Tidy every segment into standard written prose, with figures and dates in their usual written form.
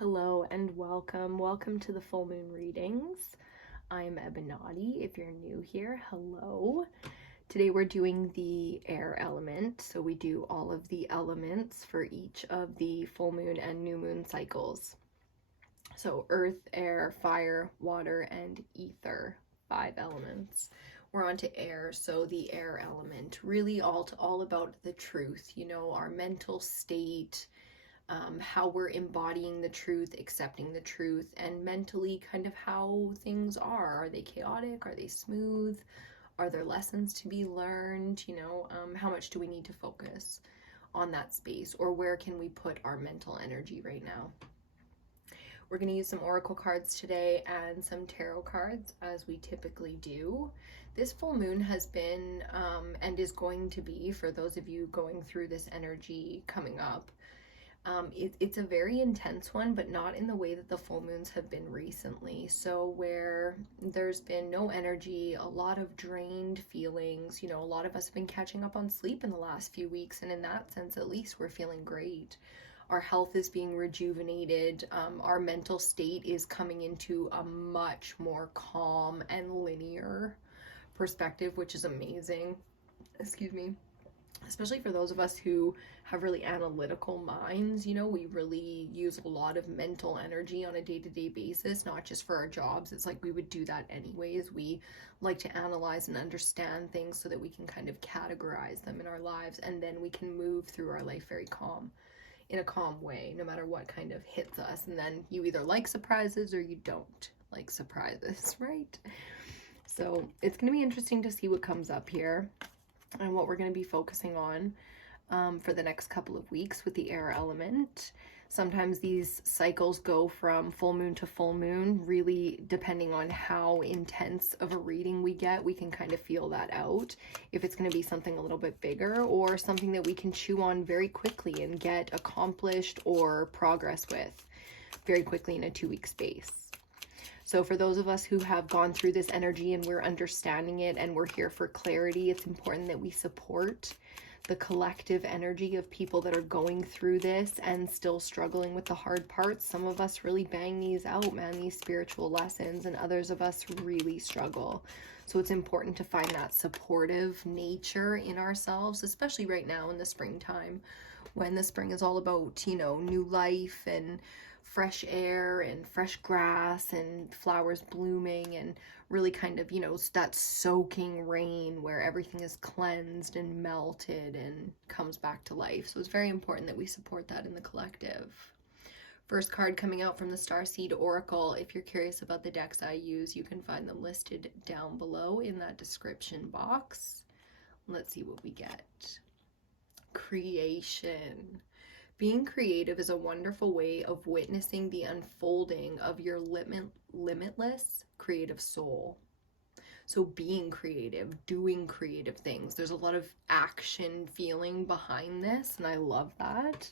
Hello and welcome. Welcome to the full moon readings. I'm EBINOTTI. If you're new here, hello. Today we're doing the air element. So we do all of the elements for each of the full moon and new moon cycles. So earth, air, fire, water, and ether, 5 elements. We're on to air, so the air element, really all about the truth, you know, our mental state, how we're embodying the truth, accepting the truth, and mentally kind of how things are. Are they chaotic? Are they smooth? Are there lessons to be learned? You know, how much do we need to focus on that space, or where can we put our mental energy right now? We're going to use some oracle cards today and some tarot cards, as we typically do. This full moon has been and is going to be, for those of you going through this energy coming up, it's a very intense one, but not in the way that the full moons have been recently. So where there's been no energy, a lot of drained feelings, you know, a lot of us have been catching up on sleep in the last few weeks, and in that sense, at least, we're feeling great. Our health is being rejuvenated. Our mental state is coming into a much more calm and linear perspective, which is amazing. Excuse me. Especially for those of us who have really analytical minds, you know, we really use a lot of mental energy on a day-to-day basis, not just for our jobs. It's like we would do that anyways. We like to analyze and understand things so that we can kind of categorize them in our lives, and then we can move through our life very calm, in a calm way, no matter what kind of hits us. And then you either like surprises or you don't like surprises, right? So it's going to be interesting to see what comes up here and what we're going to be focusing on for the next couple of weeks with the air element. Sometimes these cycles go from full moon to full moon, really depending on how intense of a reading we get. We can kind of feel that out, if it's going to be something a little bit bigger or something that we can chew on very quickly and get accomplished or progress with very quickly in a 2-week space. So for those of us who have gone through this energy and we're understanding it and we're here for clarity, it's important that we support the collective energy of people that are going through this and still struggling with the hard parts. Some of us really bang these out, man, these spiritual lessons, and others of us really struggle. So it's important to find that supportive nature in ourselves, especially right now in the springtime, when the spring is all about, you know, new life and fresh air and fresh grass and flowers blooming, and really kind of, you know, that soaking rain where everything is cleansed and melted and comes back to life. So it's very important that we support that in the collective. First card coming out from the Starseed Oracle. If you're curious about the decks I use, you can find them listed down below in that description box. Let's see what we get. Creation. Being creative is a wonderful way of witnessing the unfolding of your limitless creative soul. So being creative, doing creative things. There's a lot of action feeling behind this, and I love that.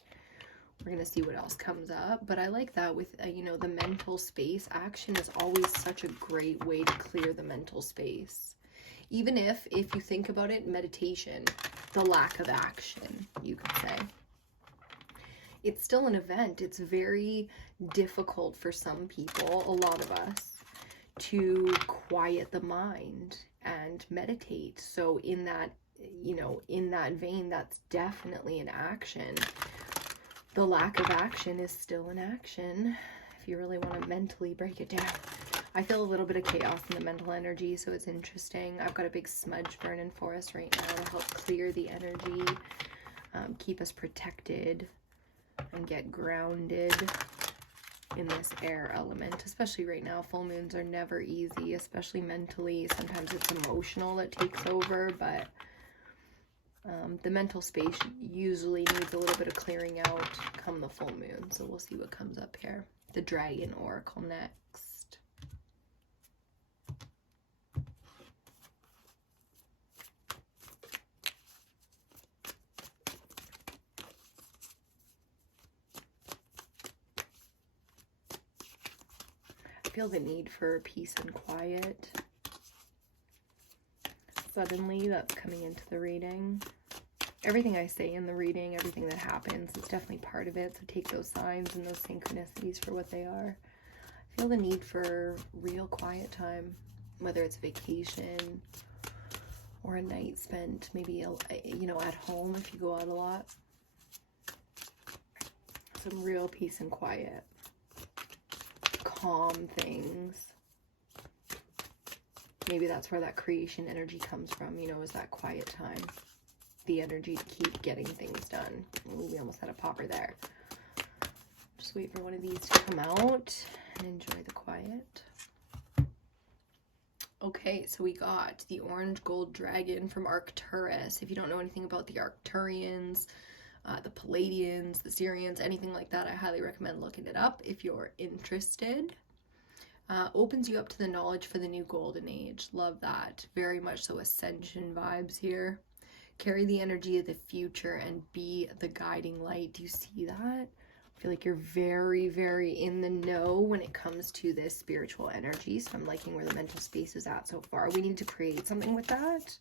We're going to see what else comes up, but I like that with, you know, the mental space. Action is always such a great way to clear the mental space. Even if you think about it, meditation, the lack of action, you could say. It's still an event. It's very difficult for some people, a lot of us, to quiet the mind and meditate. So in that, you know, in that vein, that's definitely an action. The lack of action is still an action, if you really want to mentally break it down. I feel a little bit of chaos in the mental energy, so it's interesting. I've got a big smudge burning for us right now to help clear the energy, keep us protected, and get grounded in this air element. Especially right now, full moons are never easy, especially mentally. Sometimes it's emotional that takes over, but the mental space usually needs a little bit of clearing out come the full moon. So we'll see what comes up here. The Dragon Oracle next. Feel the need for peace and quiet. Suddenly, that's coming into the reading. everything I say in the reading, everything that happens, it's definitely part of it. So take those signs and those synchronicities for what they are. I feel the need for real quiet time, whether it's vacation or a night spent maybe, you know, at home if you go out a lot. Some real peace and quiet. Calm things. Maybe that's where that creation energy comes from, you know, is that quiet time. The energy to keep getting things done. Ooh, we almost had a popper there. Just wait for one of these to come out and enjoy the quiet. Okay, so we got the orange gold dragon from Arcturus. If you don't know anything about the Arcturians, the Palladians, the Syrians, anything like that, I highly recommend looking it up if you're interested. Opens you up to the knowledge for the new golden age. Love that. Very much so ascension vibes here. Carry the energy of the future and be the guiding light. Do you see that? I feel like you're very, very in the know when it comes to this spiritual energy. So I'm liking where the mental space is at so far. We need to create something with that.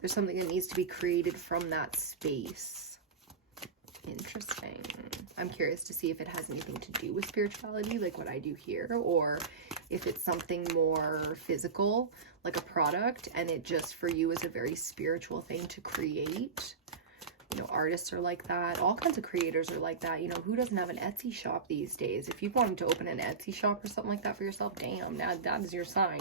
There's something that needs to be created from that space. Interesting. I'm curious to see if it has anything to do with spirituality, like what I do here, or if it's something more physical, like a product, and it just for you is a very spiritual thing to create. You know, artists are like that. All kinds of creators are like that. You know, who doesn't have an Etsy shop these days? If you wanted to open an Etsy shop or something like that for yourself, damn, that is your sign.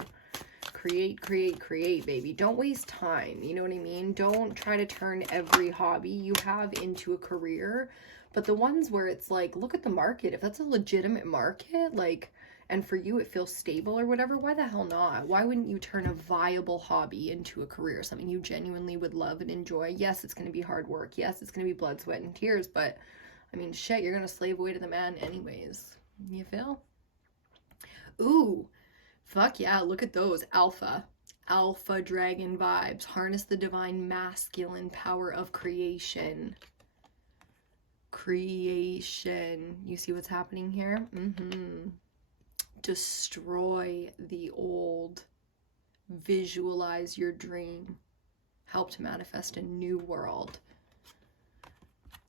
Create, create, create, baby. Don't waste time. You know what I mean? Don't try to turn every hobby you have into a career. But the ones where it's like, look at the market. If that's a legitimate market, like, and for you it feels stable or whatever, why the hell not? Why wouldn't you turn a viable hobby into a career, something you genuinely would love and enjoy? Yes, it's going to be hard work. Yes, it's going to be blood, sweat, and tears, but I mean, shit, you're going to slave away to the man anyways. You feel? Ooh, fuck yeah, look at those. Alpha dragon vibes. Harness the divine masculine power of creation. Creation. You see what's happening here? Destroy the old. Visualize your dream. Help to manifest a new world.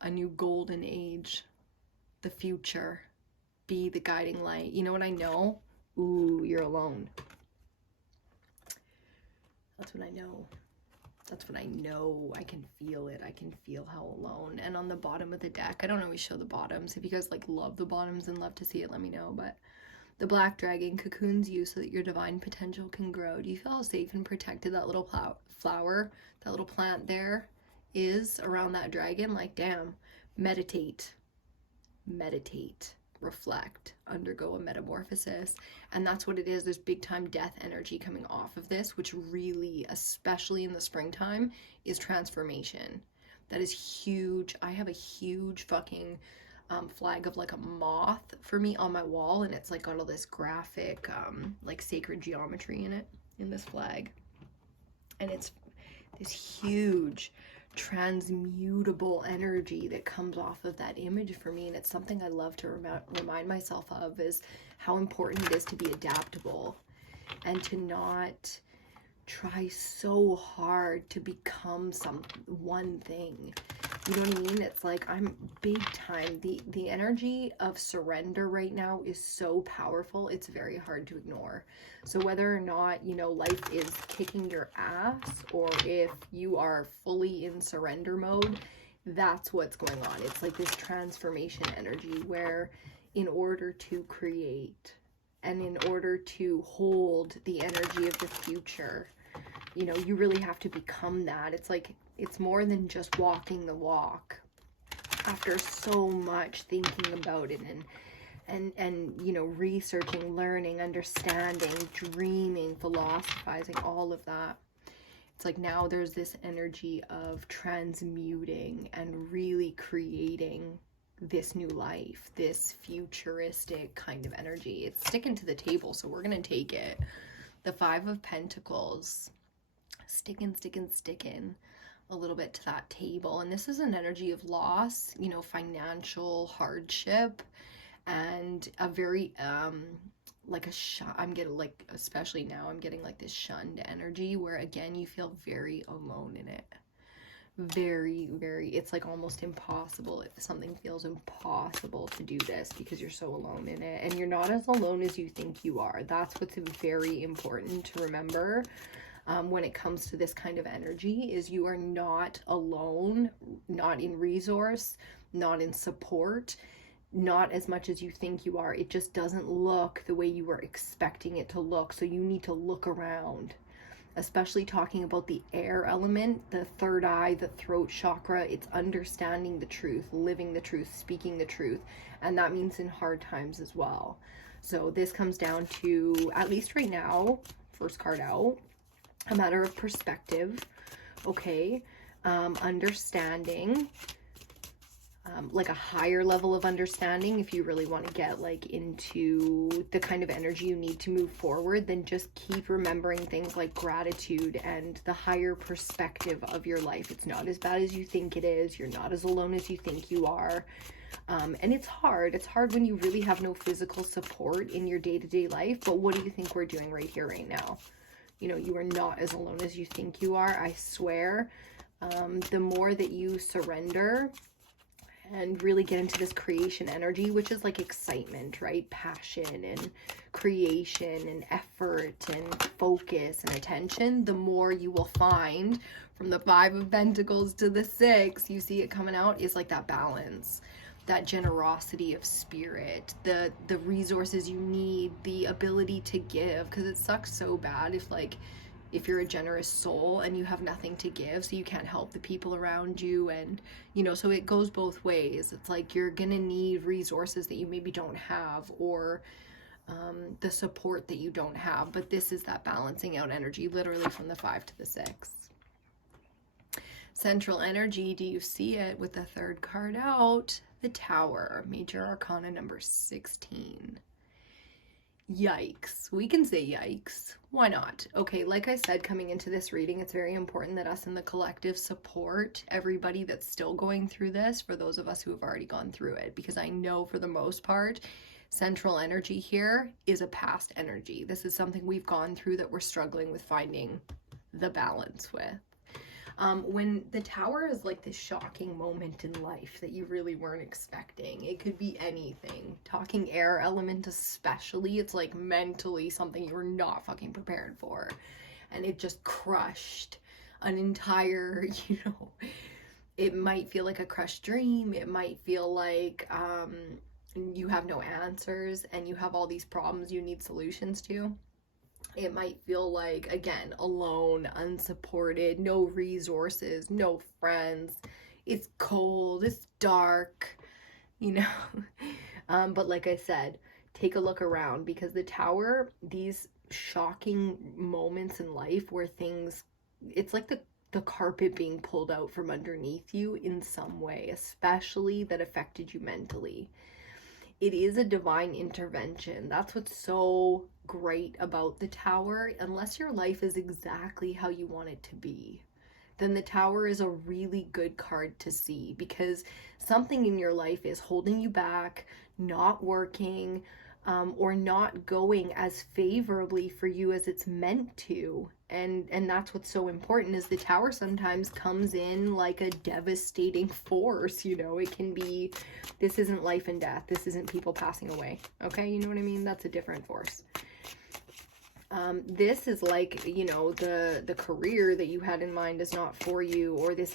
A new golden age. The future. Be the guiding light. You know what I know? Ooh, you're alone. That's what I know. That's what I know. I can feel it. I can feel how alone. And on the bottom of the deck, I don't always show the bottoms. If you guys like love the bottoms and love to see it, let me know. But the black dragon cocoons you so that your divine potential can grow. Do you feel how safe and protected that little flower, that little plant there is around that dragon? Like, damn. Meditate. Meditate. Reflect, undergo a metamorphosis. And that's what it is. There's big time death energy coming off of this, which really, especially in the springtime, is transformation. That is huge. I have a huge fucking flag of like a moth for me on my wall, and it's like got all this graphic like sacred geometry in it, in this flag. And it's this huge transmutable energy that comes off of that image for me, and it's something I love to remind myself of, is how important it is to be adaptable and to not try so hard to become one thing. You know what I mean? It's like, I'm big time. The energy of surrender right now is so powerful. It's very hard to ignore. So whether or not, you know, life is kicking your ass, or if you are fully in surrender mode, that's what's going on. It's like this transformation energy where in order to create and in order to hold the energy of the future, you know, you really have to become that. It's like, it's more than just walking the walk. After so much thinking about it and you know, researching, learning, understanding, dreaming, philosophizing, all of that, it's like now there's this energy of transmuting and really creating this new life, this futuristic kind of energy. It's sticking to the table, so we're gonna take it. The Five of Pentacles, sticking a little bit to that table. And this is an energy of loss, you know, financial hardship, and a very like a I'm getting like, especially now, I'm getting like this shunned energy where again you feel very alone in it. very, very, it's like almost impossible. If something feels impossible to do this because you're so alone in it, and you're not as alone as you think you are. That's what's very important to remember when it comes to this kind of energy, is you are not alone, not in resource, not in support, not as much as you think you are. It just doesn't look the way you were expecting it to look. So you need to look around. Especially talking about the air element, the third eye, the throat chakra, it's understanding the truth, living the truth, speaking the truth. And that means in hard times as well. So this comes down to, at least right now, first card out, a matter of perspective, okay? Understanding, like a higher level of understanding, if you really want to get like into the kind of energy you need to move forward, then just keep remembering things like gratitude and the higher perspective of your life. It's not as bad as you think it is. You're not as alone as you think you are. And it's hard. It's hard when you really have no physical support in your day-to-day life. But what do you think we're doing right here, right now? You know, you are not as alone as you think you are. I swear. The more that you surrender and really get into this creation energy, which is like excitement, right? Passion and creation and effort and focus and attention, the more you will find from the 5 of Pentacles to the 6, you see it coming out, is like that balance, that generosity of spirit, the resources you need, the ability to give, because it sucks so bad if you're a generous soul and you have nothing to give, so you can't help the people around you. And you know, so it goes both ways. It's like you're gonna need resources that you maybe don't have, or the support that you don't have. But this is that balancing out energy, literally from the 5 to the 6. Central energy, do you see it with the 3rd card out? The Tower, Major Arcana number 16. Yikes. We can say yikes. Why not? Okay, like I said, coming into this reading, it's very important that us in the collective support everybody that's still going through this, for those of us who have already gone through it, because I know for the most part, central energy here is a past energy. This is something we've gone through that we're struggling with finding the balance with. When the Tower is like this shocking moment in life that you really weren't expecting, it could be anything. Talking air element especially, it's like mentally something you were not fucking prepared for. And it just crushed an entire, you know, it might feel like a crushed dream. It might feel like you have no answers and you have all these problems you need solutions to. It might feel like, again, alone, unsupported, no resources, no friends. It's cold, it's dark, you know. But like I said, take a look around, because the Tower, these shocking moments in life where things, it's like the carpet being pulled out from underneath you in some way, especially that affected you mentally. It is a divine intervention. That's what's so great about the Tower. Unless your life is exactly how you want it to be, then the Tower is a really good card to see, because something in your life is holding you back, not working, or not going as favorably for you as it's meant to. And that's what's so important, is the Tower sometimes comes in like a devastating force, you know. It can be, this isn't life and death, this isn't people passing away, okay? You know what I mean? That's a different force. This is like, you know, the career that you had in mind is not for you, or this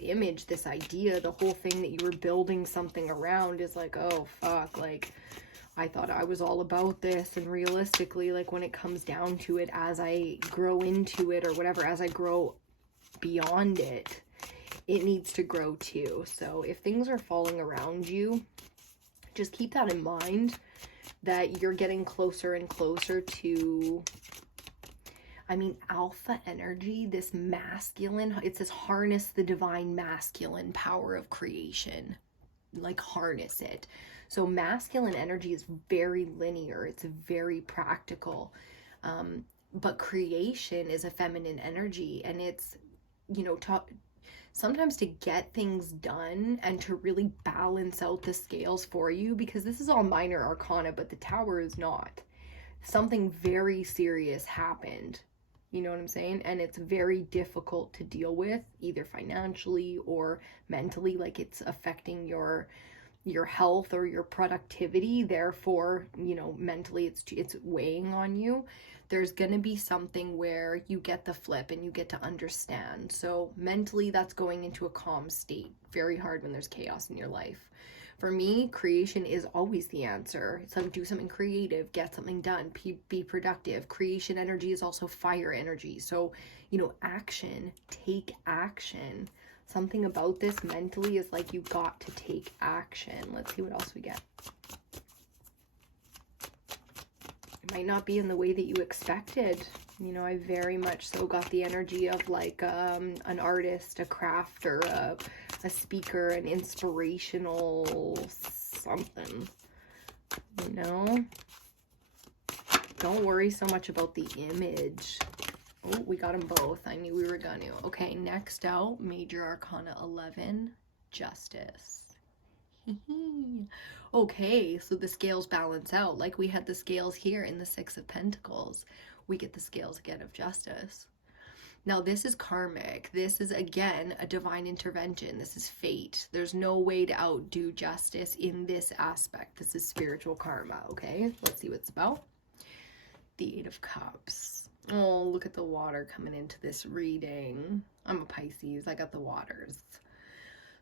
image, this idea, the whole thing that you were building something around is like, oh fuck, like I thought I was all about this, and realistically, like when it comes down to it, as I grow into it or whatever, as I grow beyond it, it needs to grow too. So if things are falling around you, just keep that in mind, that you're getting closer and closer to, I mean, alpha energy, this masculine, it says harness the divine masculine power of creation, like harness it. So masculine energy is very linear, it's very practical, but creation is a feminine energy, and it's, you know, sometimes to get things done and to really balance out the scales for you, because this is all minor arcana, but the Tower is not. Something very serious happened, You know what I'm saying? And it's very difficult to deal with, either financially or mentally. Like, it's affecting your health or your productivity. Therefore, you know, mentally it's weighing on you. There's going to be something where you get the flip and you get to understand. So mentally, that's going into a calm state. Very hard when there's chaos in your life. For me, creation is always the answer. So do something creative, get something done, be productive. Creation energy is also fire energy. So, you know, action, take action. Something about this mentally is like, you got to take action. Let's see what else we get. It might not be in the way that you expected. You know, I very much so got the energy of like an artist, a crafter, a speaker, an inspirational something. You know? Don't worry so much about the image. Oh, we got them both. I knew we were going to. Okay, next out, Major Arcana 11, Justice. Okay, so the scales balance out. Like we had the scales here in the Six of Pentacles. We get the scales again of Justice. Now, this is karmic. This is, again, a divine intervention. This is fate. There's no way to outdo justice in this aspect. This is spiritual karma, okay? Let's see what it's about. The Eight of Cups. Oh, look at the water coming into this reading. I'm a Pisces. I got the waters.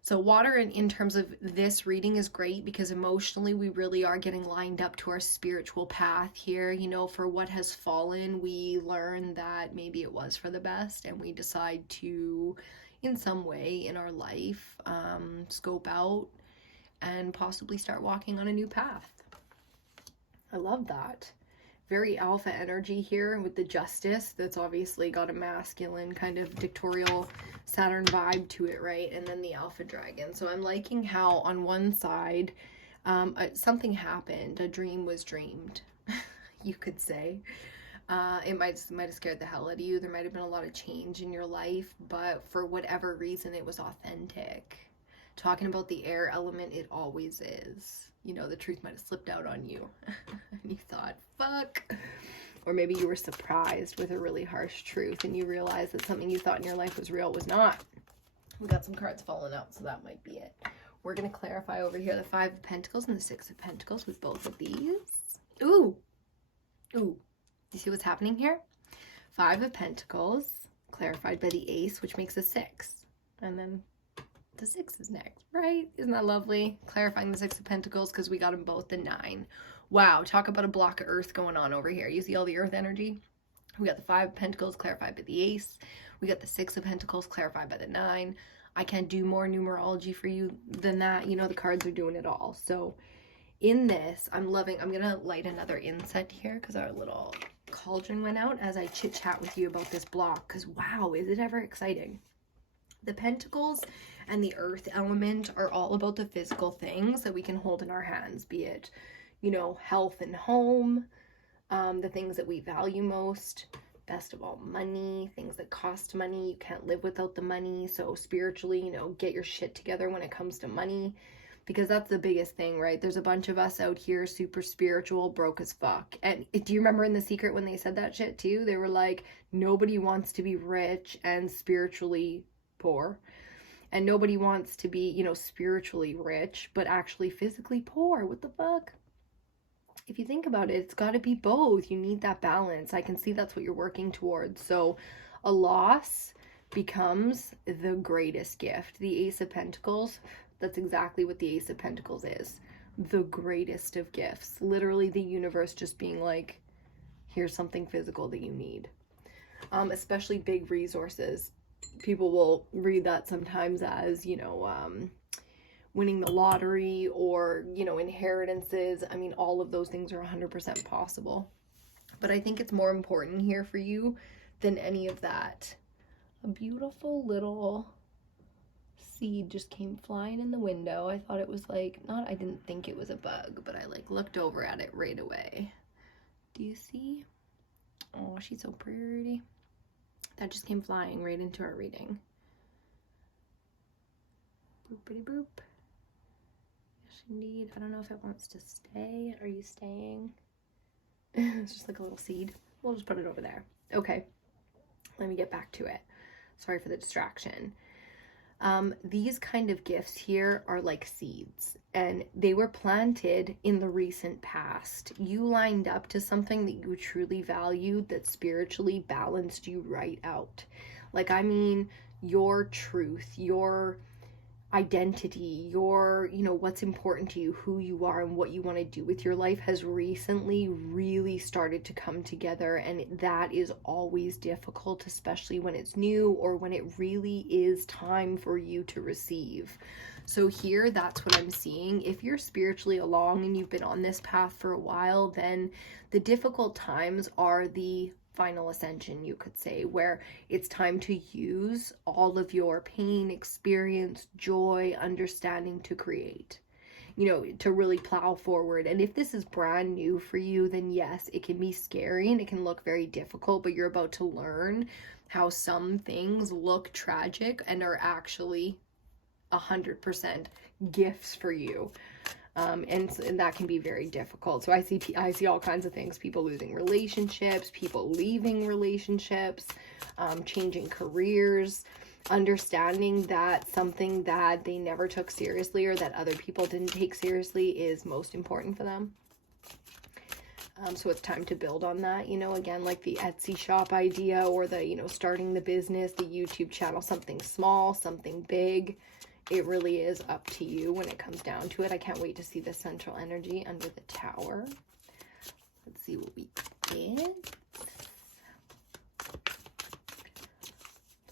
So water in terms of this reading is great because emotionally we really are getting lined up to our spiritual path here. You know, for what has fallen, we learn that maybe it was for the best, and we decide to, in some way in our life, scope out and possibly start walking on a new path. I love that. Very alpha energy here with the Justice. That's obviously got a masculine kind of dictatorial Saturn vibe to it, right? And then the Alpha Dragon. So I'm liking how on one side something happened. A dream was dreamed, you could say. It might have scared the hell out of you. There might have been a lot of change in your life, but for whatever reason, it was authentic. Talking about the air element, it always is. You know, the truth might have slipped out on you. And you thought, fuck. Or maybe you were surprised with a really harsh truth and you realized that something you thought in your life was real was not. We got some cards falling out, so that might be it. We're going to clarify over here the Five of Pentacles and the Six of Pentacles with both of these. Ooh. Ooh. You see what's happening here? Five of Pentacles clarified by the Ace, which makes a 6. And then the 6 is next, right? Isn't that lovely? Clarifying the Six of Pentacles because we got them both the 9. Wow, talk about a block of earth going on over here. You see all the earth energy? We got the Five of Pentacles clarified by the Ace. We got the Six of Pentacles clarified by the 9. I can't do more numerology for you than that. You know, the cards are doing it all. So in this, I'm loving, I'm going to light another incense here because our little cauldron went out as I chit chat with you about this block because wow, is it ever exciting? The Pentacles and the earth element are all about the physical things that we can hold in our hands, be it, you know, health and home, the things that we value most, best of all, money, things that cost money. You can't live without the money. So spiritually, you know, get your shit together when it comes to money, because that's the biggest thing, right? There's a bunch of us out here super spiritual, broke as fuck. And do you remember in The Secret when they said that shit too? They were like, nobody wants to be rich and spiritually poor. And nobody wants to be, you know, spiritually rich, but actually physically poor. What the fuck? If you think about it, it's got to be both. You need that balance. I can see that's what you're working towards. So a loss becomes the greatest gift. The Ace of Pentacles, that's exactly what the Ace of Pentacles is. The greatest of gifts. Literally the universe just being like, here's something physical that you need. Especially big resources. People will read that sometimes as, you know, winning the lottery or, you know, inheritances. I mean, all of those things are 100% possible. But I think it's more important here for you than any of that. A beautiful little seed just came flying in the window. I thought it was like, I didn't think it was a bug, but I like looked over at it right away. Do you see? Oh, she's so pretty. That just came flying right into our reading. Boopity boop. Yes, indeed. I don't know if it wants to stay. Are you staying? It's just like a little seed. We'll just put it over there. Okay. let me get back to it. Sorry for the distraction. These kind of gifts here are like seeds, and they were planted in the recent past. You lined up to something that you truly valued, that spiritually balanced you right out. Like, I mean, your truth, your identity, your, what's important to you, who you are, and what you want to do with your life has recently really started to come together. And that is always difficult, especially when it's new or when it really is time for you to receive. So here, that's what I'm seeing. If you're spiritually along and you've been on this path for a while, then the difficult times are the final ascension, you could say, where it's time to use all of your pain, experience, joy, understanding to create, to really plow forward. And if this is brand new for you, then yes, it can be scary and it can look very difficult, but you're about to learn how some things look tragic and are actually 100% gifts for you. And that can be very difficult. So I see all kinds of things: people losing relationships, people leaving relationships, changing careers, understanding that something that they never took seriously or that other people didn't take seriously is most important for them. So it's time to build on that, again, like the Etsy shop idea, or the, starting the business, the YouTube channel, something small, something big. It really is up to you when it comes down to it. I can't wait to see the central energy under the Tower. Let's see what we get.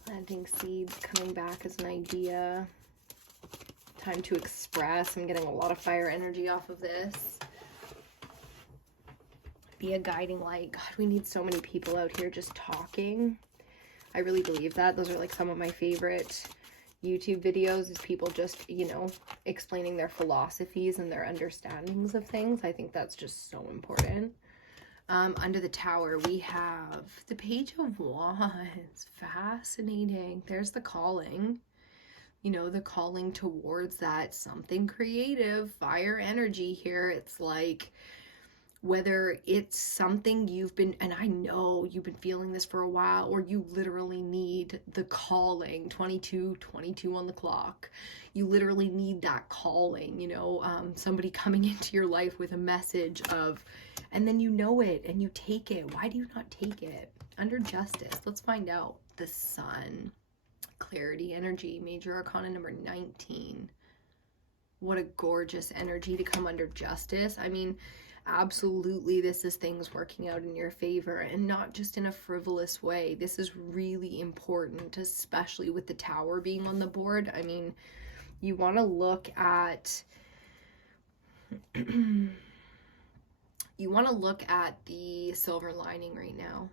Planting seeds, coming back as an idea. Time to express. I'm getting a lot of fire energy off of this. Be a guiding light. God, we need so many people out here just talking. I really believe that. Those are like some of my favorite YouTube videos, is people just, explaining their philosophies and their understandings of things. I think that's just so important. Under the Tower, we have the Page of Wands. Fascinating. There's the calling, the calling towards that something creative, fire energy here. It's like, whether it's something you've been, and I know you've been feeling this for a while, or you literally need the calling, 22 on the clock. You literally need that calling, somebody coming into your life with a message of, and then it and you take it. Why do you not take it? Under Justice, let's find out. The Sun, clarity energy, major arcana number 19. What a gorgeous energy to come under Justice. I mean, absolutely, this is things working out in your favor, and not just in a frivolous way. This is really important, especially with the Tower being on the board. I mean, you want to look at the silver lining right now,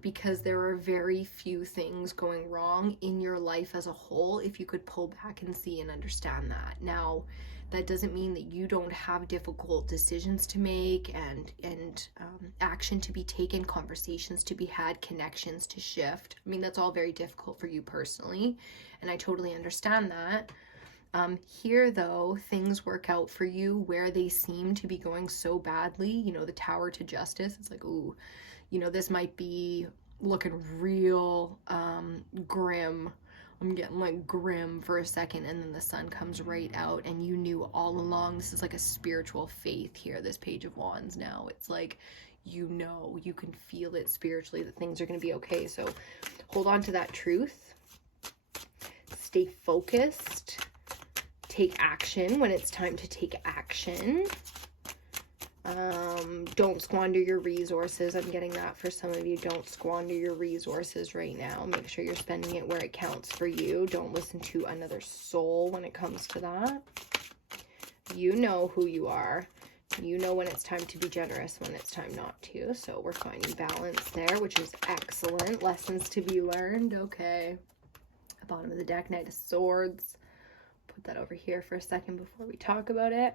because there are very few things going wrong in your life as a whole if you could pull back and see and understand that. Now, that doesn't mean that you don't have difficult decisions to make and action to be taken, conversations to be had, connections to shift. I mean, that's all very difficult for you personally, and I totally understand that. Here, though, things work out for you where they seem to be going so badly. The Tower to Justice, it's like, ooh, this might be looking real grim. I'm getting like grim for a second, and then the Sun comes right out, and you knew all along. This is like a spiritual faith here, this Page of Wands now. It's like, you can feel it spiritually that things are going to be okay. So hold on to that truth. Stay focused. Take action when it's time to take action. Don't squander your resources. I'm getting that for some of you. Don't squander your resources right now. Make sure you're spending it where it counts for you. Don't listen to another soul when it comes to that. You know who you are. You know when it's time to be generous, when it's time not to. So we're finding balance there, which is excellent. Lessons to be learned. Okay. Bottom of the deck, Knight of Swords. Put that over here for a second before we talk about it.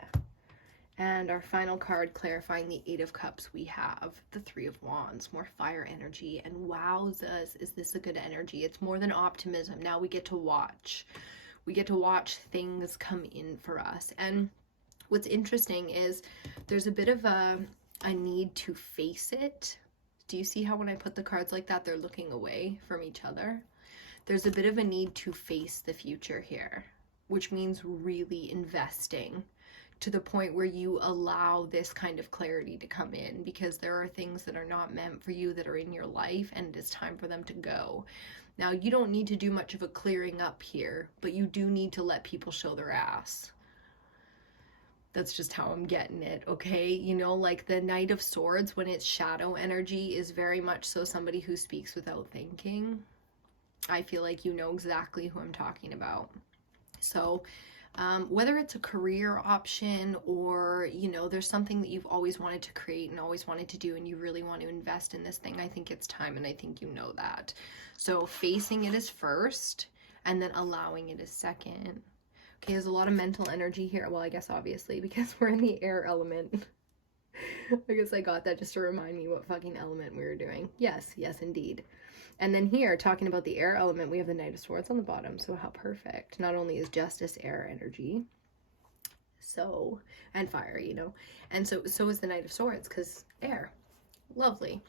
And our final card, clarifying the Eight of Cups, we have the Three of Wands, more fire energy. And wowzers, is this a good energy? It's more than optimism. Now we get to watch. We get to watch things come in for us. And what's interesting is there's a bit of a need to face it, Do you see how when I put the cards like that, they're looking away from each other? There's a bit of a need to face the future here, which means really investing to the point where you allow this kind of clarity to come in, because there are things that are not meant for you that are in your life, and it is time for them to go. Now, you don't need to do much of a clearing up here, but you do need to let people show their ass. That's just how I'm getting it, okay? You know, like the Knight of Swords, when it's shadow energy, is very much so somebody who speaks without thinking. I feel like you know exactly who I'm talking about. So whether it's a career option, or, you know, there's something that you've always wanted to create and always wanted to do, and you really want to invest in this thing, I think it's time, and I think you know that. So facing it is first, and then allowing it is second. Okay, there's a lot of mental energy here. Well, I guess obviously because we're in the air element. I guess I got that just to remind me what fucking element we were doing. Yes, yes, indeed. And then here, talking about the air element, we have the Knight of Swords on the bottom. So how perfect. Not only is justice air energy, so, and fire, you know, and so is the Knight of Swords, because air. Lovely.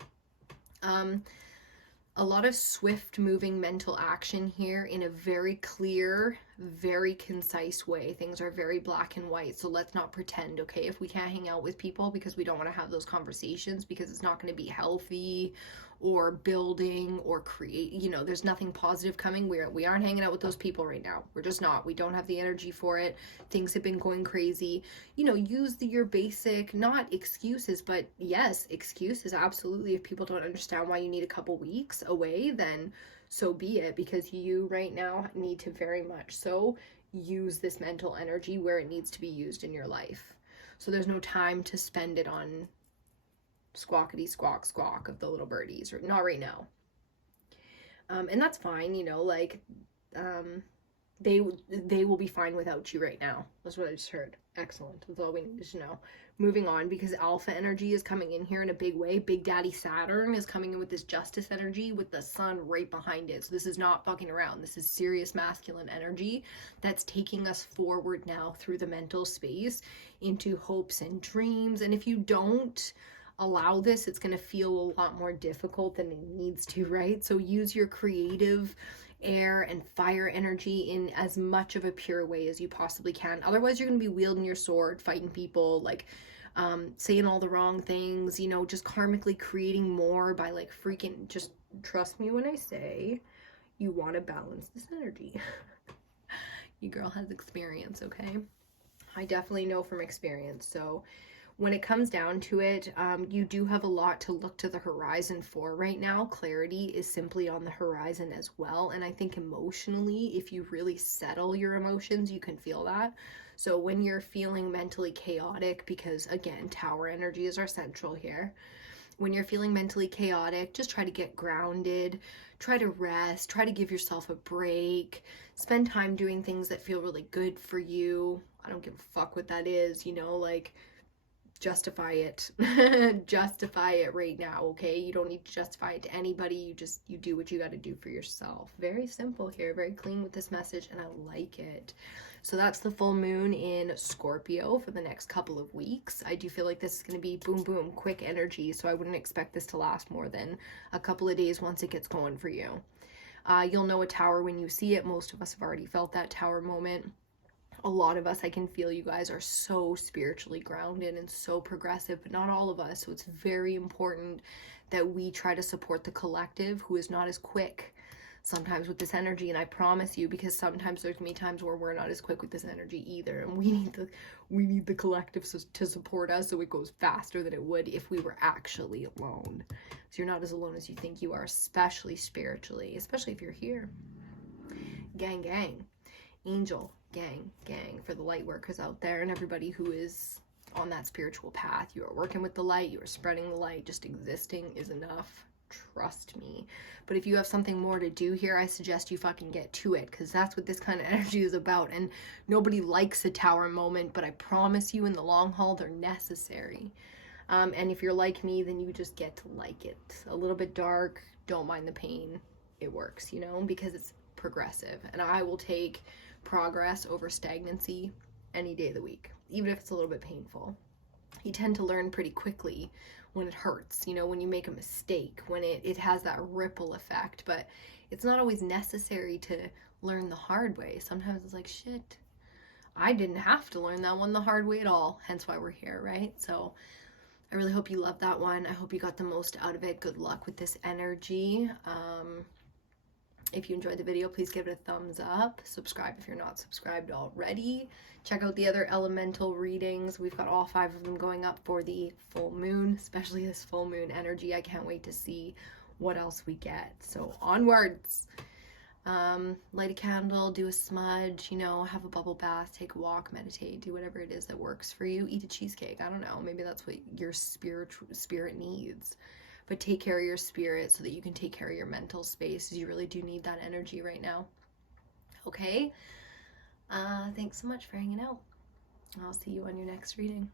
A lot of swift moving mental action here in a very clear, very concise way. Things are very black and white, so let's not pretend, okay? If we can't hang out with people because we don't want to have those conversations, because it's not going to be healthy or building or create, you know, there's nothing positive coming. We aren't hanging out with those people right now. We're just not. We don't have the energy for it. Things have been going crazy. You know, use your basic, not excuses, but yes, excuses, absolutely. If people don't understand why you need a couple weeks away, then so be it, because you right now need to very much so use this mental energy where it needs to be used in your life. So there's no time to spend it on squawkity squawk squawk of the little birdies, or not right now. And that's fine, you know, like they will be fine without you right now. That's what I just heard. Excellent. That's all we needed to know. Moving on, because alpha energy is coming in here in a big way. Big Daddy Saturn is coming in with this justice energy with the sun right behind it. So this is not fucking around. This is serious masculine energy that's taking us forward now through the mental space into hopes and dreams. And if you don't allow this, it's going to feel a lot more difficult than it needs to, right? So use your creative air and fire energy in as much of a pure way as you possibly can. Otherwise, you're going to be wielding your sword, fighting people, like saying all the wrong things, you know, just karmically creating more by like freaking, just trust me when I say you want to balance this energy. You girl has experience, okay? I definitely know from experience. So when it comes down to it, you do have a lot to look to the horizon for right now. Clarity is simply on the horizon as well. And I think emotionally, if you really settle your emotions, you can feel that. So when you're feeling mentally chaotic, because again, tower energy is our central here. When you're feeling mentally chaotic, just try to get grounded, try to rest, try to give yourself a break, spend time doing things that feel really good for you. I don't give a fuck what that is, you know, like, justify it. Justify it right now, okay? You don't need to justify it to anybody. You do what you got to do for yourself. Very simple here, very clean with this message, and I like it. So that's the full moon in Scorpio for the next couple of weeks. I do feel like this is going to be boom boom quick energy, so I wouldn't expect this to last more than a couple of days once it gets going for you. You'll know a tower when you see it. Most of us have already felt that tower moment. A lot of us, I can feel you guys are so spiritually grounded and so progressive, but not all of us. So it's very important that we try to support the collective who is not as quick sometimes with this energy. And I promise you, because sometimes there's gonna be times where we're not as quick with this energy either, and we need the collective to support us so it goes faster than it would if we were actually alone. So you're not as alone as you think you are, especially spiritually, especially if you're here. Gang gang, angel, gang for the light workers out there and everybody who is on that spiritual path. You are working with the light, you are spreading the light. Just existing is enough, trust me. But if you have something more to do here, I suggest you fucking get to it, because that's what this kind of energy is about. And nobody likes a tower moment, but I promise you in the long haul they're necessary. And if you're like me, then you just get to like it. A little bit dark, don't mind the pain. It works, you know, because it's progressive. And I will take progress over stagnancy any day of the week, even if it's a little bit painful. you tend to learn pretty quickly when it hurts, you know, when you make a mistake, when it has that ripple effect. But it's not always necessary to learn the hard way. Sometimes it's like, shit, I didn't have to learn that one the hard way at all. Hence why we're here, right? So I really hope you loved that one. I hope you got the most out of it. Good luck with this energy. If you enjoyed the video, please give it a thumbs up. Subscribe if you're not subscribed already. Check out the other elemental readings. We've got all 5 of them going up for the full moon, especially this full moon energy. I can't wait to see what else we get. So onwards. Light a candle, do a smudge, you know, have a bubble bath, take a walk, meditate, do whatever it is that works for you. Eat a cheesecake. I don't know. Maybe that's what your spirit needs. But take care of your spirit so that you can take care of your mental space, because you really do need that energy right now. Okay? Thanks so much for hanging out. I'll see you on your next reading.